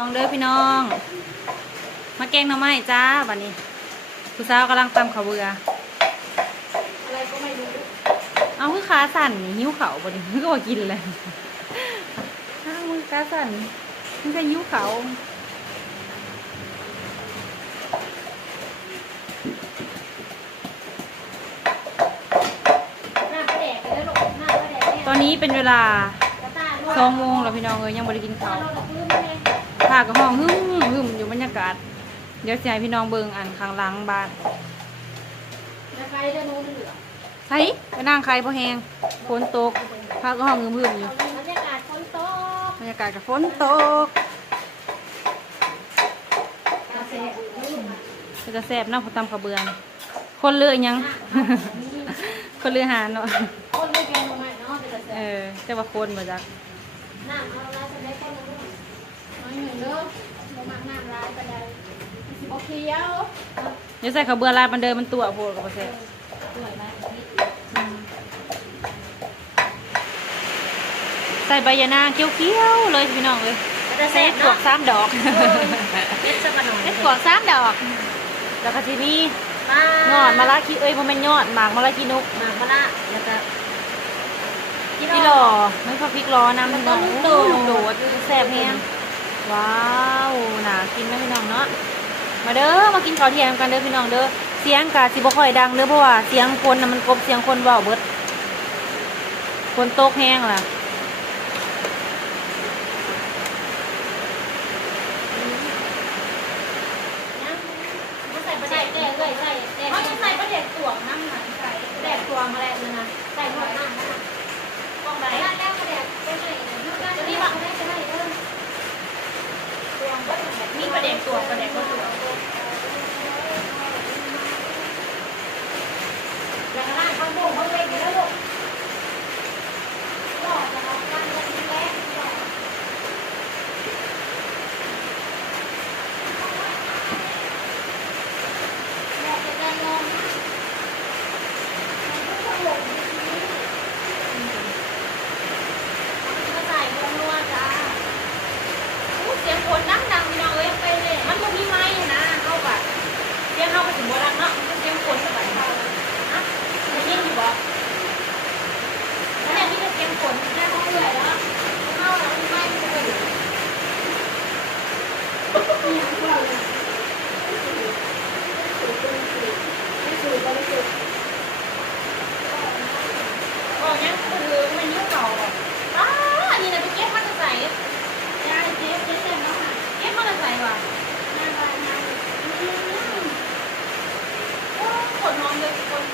องเด้อพี่น้องมาแกงหน่อไม้จ้าบัดนี้ผู้สาวกำลังตำข้าวเบื่ออะไรก็ไม่รู้เอาคือขาสั่นหิ้วเขาบัดนี้คือก็ว่ากินเลยอ้าวมือขาสั่นมันจะหิ้วเขาหน้าประแดกเลยลูกหน้าประแดกเนี่ย ตอนนี้เป็นเวลา2 โมงแล้วพี่น้องยังไม่ได้กินข้าว เราพื้นเลย ผ้ากับห้องหึ่มอยู่บรรยากาศเดี๋ยวสิให้พี่น้องเบิ่งอันข้างหลังบ้าน แล้วใครจะนู้นเหลือ ใช่ไปนั่งใครพอแหงฝนตกผ้ากับห้องหึ่มอยู่ บรรยากาศฝนตก บรรยากาศกับฝนตก กาแฟ ก็จะแซ่บเนาะพอตำข้าวเบื่อคนเลือยัง คนเลือหาเนาะ คนไม่แกงลงมาเนาะเป็นกาแฟ แต่ว่าคนมาจาก น้ำเอาละจะได้คนละน้อยหนึ่งเด้อลงมาน้ำร้ายไปได้โอเคเอ้า เดี๋ยวใส่ข้าวเบื่อลายมันเดินมันตัวโพดกับประเสริฐ สวยไหม ใส่ใบยะนางเกี้ยวๆเลยพี่น้องเลยใส่กวก3 ดอก เม็ดสักหน่อย เฮ็ดกวก3 ดอกแล้วก็ทีนี้ ป้าย อดมะละขี้บ่แม่นยอดหมากมะละขี้นก หมากมะละแล้วก็ พี่หล่อไม่พอพริกล้อน้ำพี่น้อง แล้วก็ลูกโดด แซ่บแฮงว้าวน่ากินนะพี่น้องเนาะมาเด้อมากินข้าวเที่ยงกันเด้อพี่น้องเด้อเสียงกะสิบ่ค่อยดังเด้อเพราะว่าเสียงคนน่ะมันกลบเสียงคนเว้าเบิดคนโตกแห้งล่ะ เขาใส่ประแดกแก่เลยใส่เขาจะใส่ประแดกตัวน้ำหนักใส่ประแดกตัวมาแล้วนะใส่หมดน้ำนะกองไหนแล้วประแดกไปไหนจะรีบบอกได้จะได้เริ่มตัวนี่ประแดกตัวประแดกตัวอย่างนั้นเขาโบกเขาเล่นกันแล้วลูกก็จะเอาการเงินแรกเสียงฝนดังๆพี่น้องเอ้ยไปเลยมันบ่มีไม้นะเข้าแบบเสียงเข้าไปถึงโบราณเนาะมันเสียงฝนสบายเขานะได้ยินอยู่บ่แล้วเนี่ยที่จะเสียงฝนแค่เขาเอื่อยแล้วเข้าแล้วมันไม้มันจะไปอยู่นี่พวกเราเลยไม่สูดไม่สูดอ๋อยังคือมันยิ้วเก่าอ่ะอันนี้นะไปเก็บมันจะใส่ยายเก็บเนาะเก็บมันจะใส่ว่ะงานอะไรงานคนน้องเยอะคน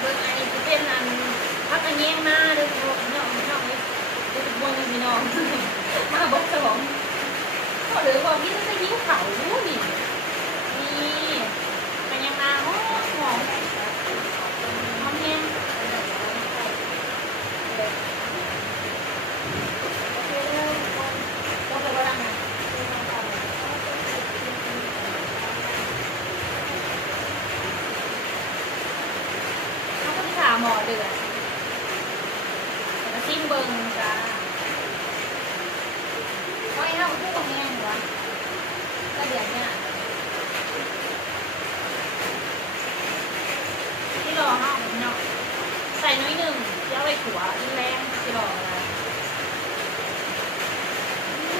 เบอร์ไอจะเป็นอันพักอันแยงหน้าเด้อพี่น้องพี่น้องเลยเดี๋ยวจะบวงพี่น้องมาบกสมองก็หรือว่าพี่จะยิ้วเขาดูนี่นี่อันแยงหน้าหอมหอมหอมแยงหมอเดือดแล้วซิมเบิงจ้าเพราะไอ้เราพูดตรงนี้ไงวะก็เดือดเนี่ยที่รอห้าเนาะใส่น้อยหนึ่งเดี๋ยวไปขัวยิ่งแรงที่รอนะ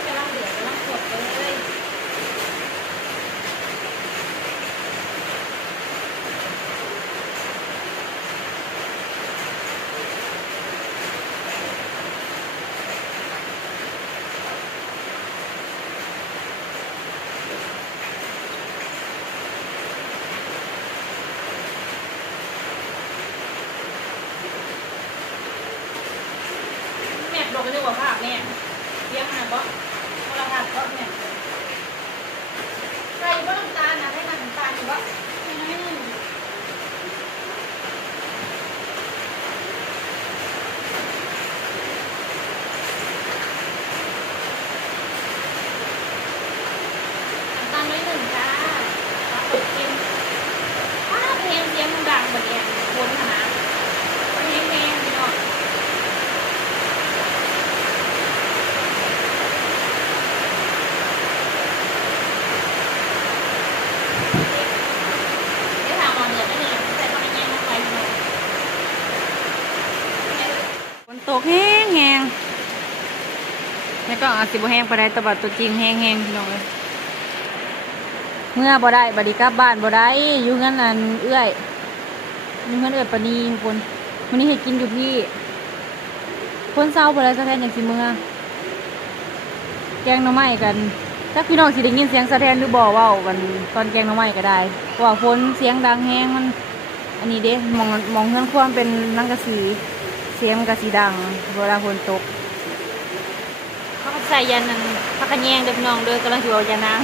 กำลังเดือดกำลังกดเลยบอกกันด้วยว่าภาพเนี่ยเลี้ยงนะบอสเวลาผัดบอสเนี่ยใส่บอสน้ำตาลนะให้น้ำตาลอยู่บอสน้อยหนึ่งน้ำตาลน้อยหนึ่งจ้าตกเค็มป้าเพลงเสียงดังแบบเนี้ยวนขนาดเพลงพี่น้อง กแห้งแห้งแล้วก็อาจสิบ่แห้งไปได้แตบัดตัวจริงแห้งแห้งพี่น้องเลยเมื่อบ่ได้บัดนี้กลับบ้านบ่ได้อยู่งั้นนั่นเอื้อยอยู่งั้นเอื้อยปานีคนวันนี้ให้กินอยู่พี่คนเศร้าบ่ได้สะแทนอย่างสิเมื่อแกงหน่อไม้กันถ้าพี่น้องสิได้ยินเสียงสะแทนหรือบ่เว้ากันตอนแกงหน่อไม้ก็ได้เพราะว่าฝนเสียงดังแห้งมันอันนี้เด้มองเฮือนครัวมันเป็นนังกะสีเสียงมันกะสีดังเวลาฝนตกเขาก็ใส่ยันนั่นพักกระแยงเด้อพี่น้องเด้อกำลังสิเอายานาง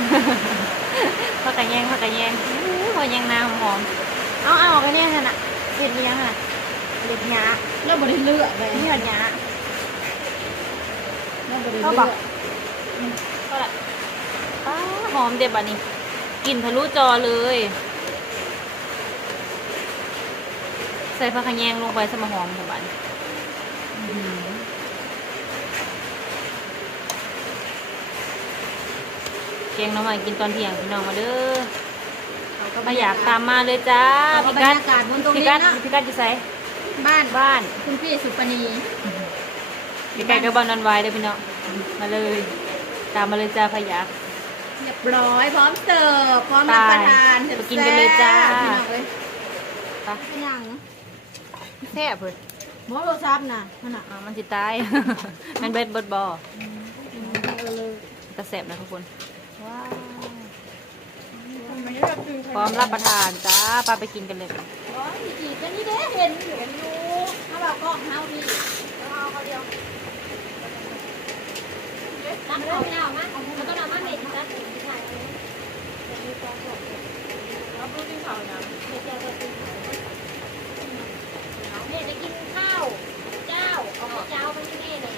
พักกระแยงพอแยงนางหอมเอากระแยงนั่นน่ะเด็ดยังอ่ะเด็ดหยา แล้วบ่ได้เลือกเลย นี่เด็ดหยา แล้วบ่ได้ ก็ เลื บ อ อก ก็ละป้าหอมเด็ดบัดนี้กลิ่นทะลุจอเลยใส่ผักขะแยงลงไปสมหอมของบัดแกงหน้ำมันกินตอนเที่ยงพี่น้องมาเด้อมาอยากตามมาเลยจ้า บร พี่ ร กัด ยากาศบนตรง พี่ นี้ กัด นะ พี่กัดจะใส่ บ้าน บ้าน คุณพี่สุปณี พี่กัดกับบ้านนันไว้เด้อพี่น้องมาเลย ตามมาเลยจ้าพะยา เรียบร้อยพร้อมเสิร์ฟพร้อมรับประทาน ไปกินกันเลยจ้า พี่น้องเอ้ย ไป เป็นยัง แซ่บเพิ่น หมอโทรศัพท์น่ะนั่นน่ะ มันสิตาย มันเบิดบ่อ เออเลย จะแซ่บนะทุกคนว้าว ไม่ได้แบบคือ พร้อมรับประทานจ้าปาไปกินกันเลย ร้อยจีบกันนี่เด้เห็นอยู่ถ้าแบบก็เฮาพี่เอาเขาเดียวน้ำเอาไม่เอามั้ยมันก็น้ำมันเด็ดนะใช่เราพูดที่เขานะเดี๋ยวจะกินเนี่ยจะกินข้าวเจ้าเอาข้าวเจ้าไปที่นี่เลย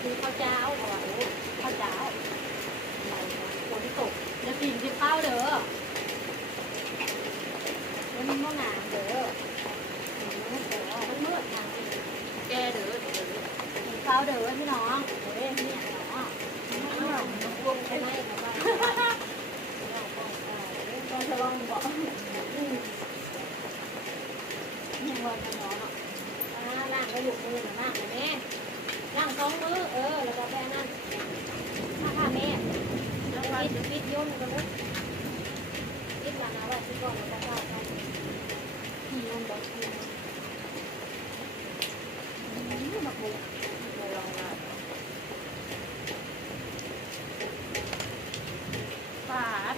คือข้าวเจ้าเอาไว้ข้าวเจ้าฝนตกจะกินข้าวเด้อแล้วมันก็หนาเด้อมันมืดนะแกเด้อข้าวเด้อพี่น้องเด้เนี่ยเนาะรวมกันได้ครับว่าก็จะลองบอกล่างก็อยู่มือหน้าแม่ล่างสองมือแล้วก็แค่นั้นถ้าแม่แล้วก็ปิดย่นกันเลยปิดหลังเอาไว้ที่ก่อนแล้วก็เข้าไปที่ย่นแบบนี้มาปูลองละปาด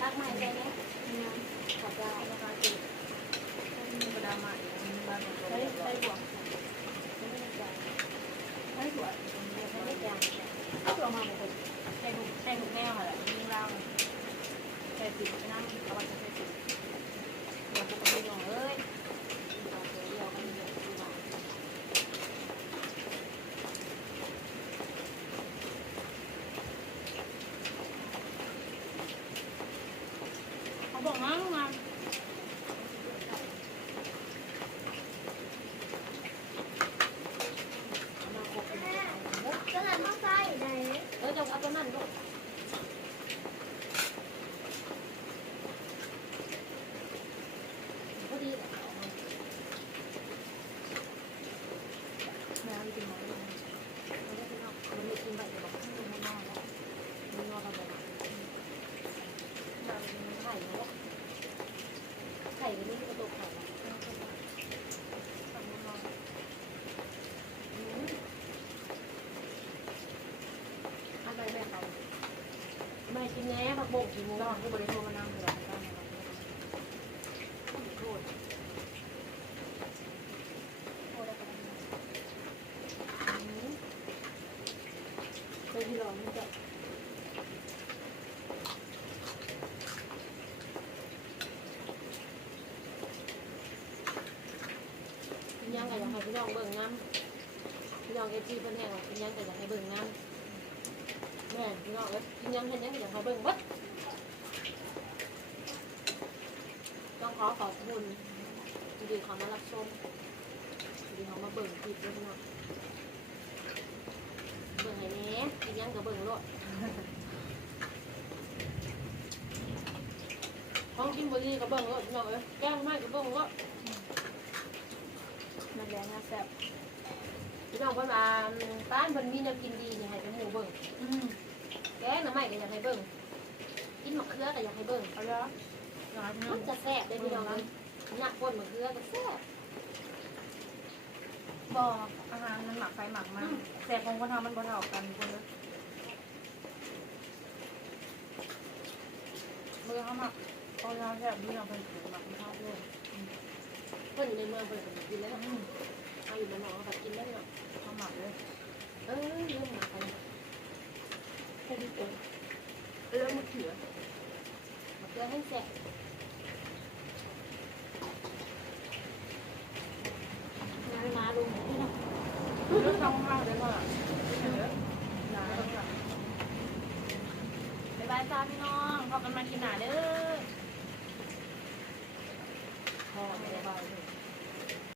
ตักไม้ได้ไหมขอบได้นะคะจีบดามาได้บวกได้บวกได้ยังเอาตัวมาเลยใส่ถุงแนวอะไรยิงเราใส่ติดน้ำเอาไว้ใส่ติดเราปกติลงเอ้ยเราเดียวกันเดียวกันมาเขาบอกงั้นไงจะหันมาใส่ไหนจะเอาตัวนั้นลูกพอดีแม่กินมาแล้วมันได้กินออกมันไม่กินไปจะบอกให้มันนอนแล้วมันนอนแล้วไข่เนาะไข่วันนี้กระตุกไข่อะไรแม่เขาไม่กินแน่ผักบกกี่โมงก็บริโภคมานั่งเหลือกันโทษเคยที่ร้อนมันจะยังไงอยากให้พี่น้องเบิ่งน้ำพี่น้องเอจีเพิ่นแห้งว่าพี่ยังก็อยากให้เบิ่งน้ำแม่พี่น้องเอ้ยพี่ยังเห็นยังอยากให้เบิ่งวัด ต้องขอขอบคุณดีเขามารับชมดีเขามาเบิ่งคลิปด้วยเนาะเบิ่งไงเนี้ยกินยังกับเบิ่งโลดของกินบุรีกับเบิ่งโลดเนาะแก้งไม่กับเบิ่งโลด มันแรงน่าแซ่บ พี่น้องเพิ่นว่าต้านเพิ่นมีแนวกินดีนี่ให้เป็นหมู่เบิ่งแกงหน่อไม้ก็อยากให้เบิ่งกินมะเขือก็อยากให้เบิ่ง เอาละน้อยพี่น้อ มั ง นจะแซ่บได้พี่น้องเลยหนักป่นมะเขือก็แซ่บ บอกอาหารมันหมักไฟหมักมันแซ่บของคนทำมันบ่เท่ากันคนเลยเมื่อเขาหมักตอนเราแซ่บนี่เราเป็นผืนหมักไม่เท่าด้วย เพิ่นอยู่ในเมืองเพิ่นก็กินแล้วเอาอยู่บ้านนอกก็กินได้เนาะ เขาหมักเลย เริ่มหนักไป แค่ที่เจอ เริ่มมะเขือมะเขือให้แซ่บ มาลุงพี่น้อง เลือกช่องข้าวได้ป่ะน้าต้องหลับบ๊ายบายจ้าพี่น้องพบกันมากินหนาเด้อ พอไม่ได้เบาเลย